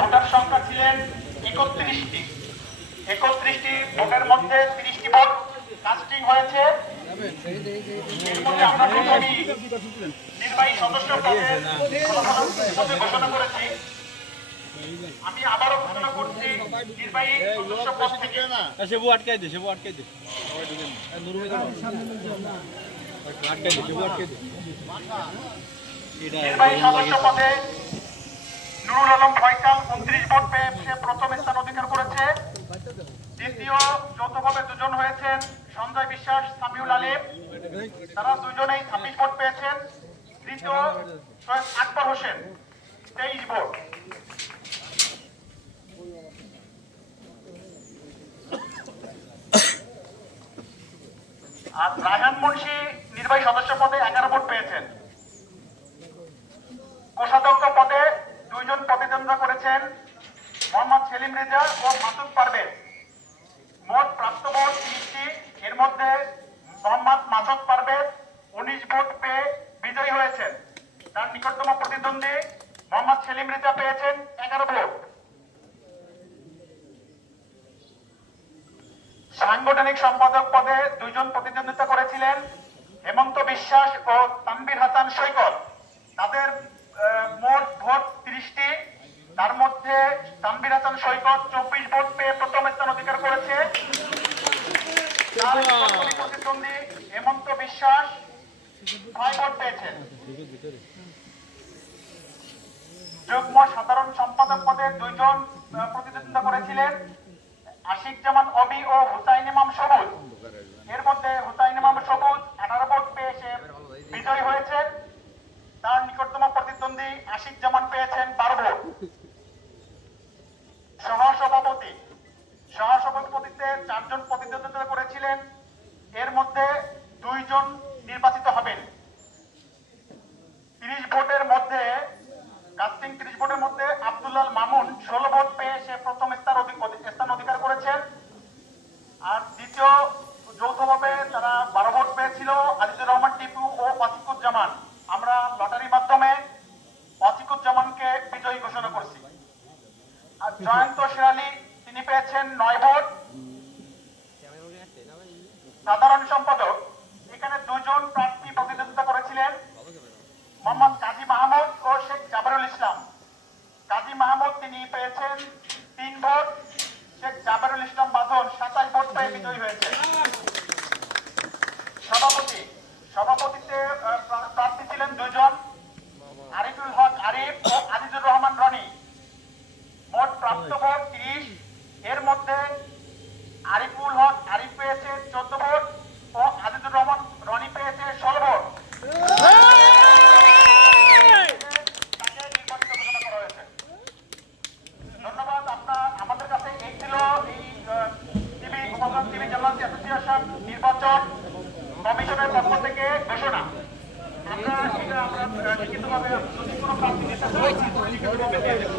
Voter সংখ্যা ছিলেন 31টি। 31টি ভোটের মধ্যে 30টি ভোট কাস্টিং হয়েছে। এর মধ্যে আমরা প্রথমেই নির্বাহী সদস্য পদে ঘোষণা করেছি। আমি আবারও ঘোষণা করছি নির্বাহী সদস্য পদ থেকে নির্বাহী সদস্য পদে নুরুল আলম ফয়সাল 29 ভোট পেয়ে সে প্রথম স্থান অধিকার করেছে। দ্বিতীয় যৌথভাবে দুজন হয়েছেন সঞ্জয় বিশ্বাস, সামিউল আলিম, তারা দুজনেই 26 ভোট পেয়েছেন। তৃতীয় সৈয়দ আকবর হোসেন 23 ভোট। আর রায়হান মুন্সি নির্বাহী সদস্য পদে 11 ভোট পেয়েছেন। কোষাধ্যক্ষ পদে দুইজন প্রতিদ্বন্দ্বিতা করেছেন মোহাম্মদ সেলিম রেজা ও মাসুদ পারভেজ। মোট প্রাপ্ত ভোট 30টি। এর মধ্যে মোহাম্মদ মাসুদ পারভেজ 19 ভোট পেয়ে বিজয়ী হয়েছেন। তার নিকটতম প্রতিদ্বন্দ্বী মোহাম্মদ সেলিম রেজা পেয়েছেন 11 ভোট। সাংগঠনিক সম্পাদক পদে দুইজন প্রতিদ্বন্দ্বিতা করেছিলেন হেমন্ত বিশ্বাস ও তানভীর হাসান সৈকত। তাদের মোট ভোট 30টি। তার মধ্যে তানভীর হাসান সৈকত 24 ভোট পেয়ে প্রথম স্থান অধিকার করেছে। প্রতিদ্বন্দ্বী হেমন্ত বিশ্বাস 6 ভোট পেয়েছেন। যুগ্ম সাধারণ সম্পাদক পদে দুইজন প্রতিদ্বন্দ্বিতা করেছিলেন আশিক জামান অবি ও হুসাইন ইমাম সবুজ। এর মধ্যে হুসাইন ইমাম সবুজ 18 ভোট পেয়ে সে বিজয়ী হয়েছে। তার নিকটতম প্রতিদ্বন্দ্বী আশিক জামান পেয়েছেন 12 ভোট। সহসভাপতিতে 4 জন প্রতিদ্বন্দ্বিতা করেছিলেন। এর মধ্যে 2 জন নির্বাচিত হবেন। 30 ভোটের মধ্যে আব্দুল্লাহ মামুন 16 ভোট পেয়ে সে প্রথম স্থান অধিকার করেছেন। আর দ্বিতীয় যৌথভাবে তারা 12 ভোট পেয়েছিল আজিজুর রহমান টিপু ও ওয়াসিকুজ্জামান। আমরা লটারির মাধ্যমে ওয়াসিকুজ্জামানকে বিজয়ী ঘোষণা করছি। আর জয়ন্ত শেরালি তিনি পেয়েছেন 9 ভোট। সাধারণ সম্পাদক এখানে 2 জন প্রার্থী প্রতিদ্বন্দ্বিতা করেছিলেন মোহাম্মদ কাজী মাহমুদ ও শেখ জাবেরুল ইসলাম। কাজী মাহমুদ তিনি পেয়েছেন 3 ভোট। শেখ জাবেরুল ইসলাম বাদল 27 ভোট পেয়ে বিজয়ী হয়েছে। সভাপতিতে প্রার্থী ছিলেন 2 জন আরিফুল হক আরিফ ও আজিজুর রহমান রনি। মোট প্রাপ্ত ভোট 30। এর মধ্যে আরিফুল হক আরিফ পেয়েছে 14 ভোট ও আজিজুর রহমান রনি পেয়েছে 16 ভোট। ধন্যবাদ। আমাদের কাছে এই ছিল টিভি জার্নালিস্ট অ্যাসোসিয়েশন নির্বাচন কমিশনের পক্ষ থেকে ঘোষণা। আমরা লিখিতভাবে যদি কোনো প্রার্থী নিতে চাই লিখিতভাবে দিয়ে দেব।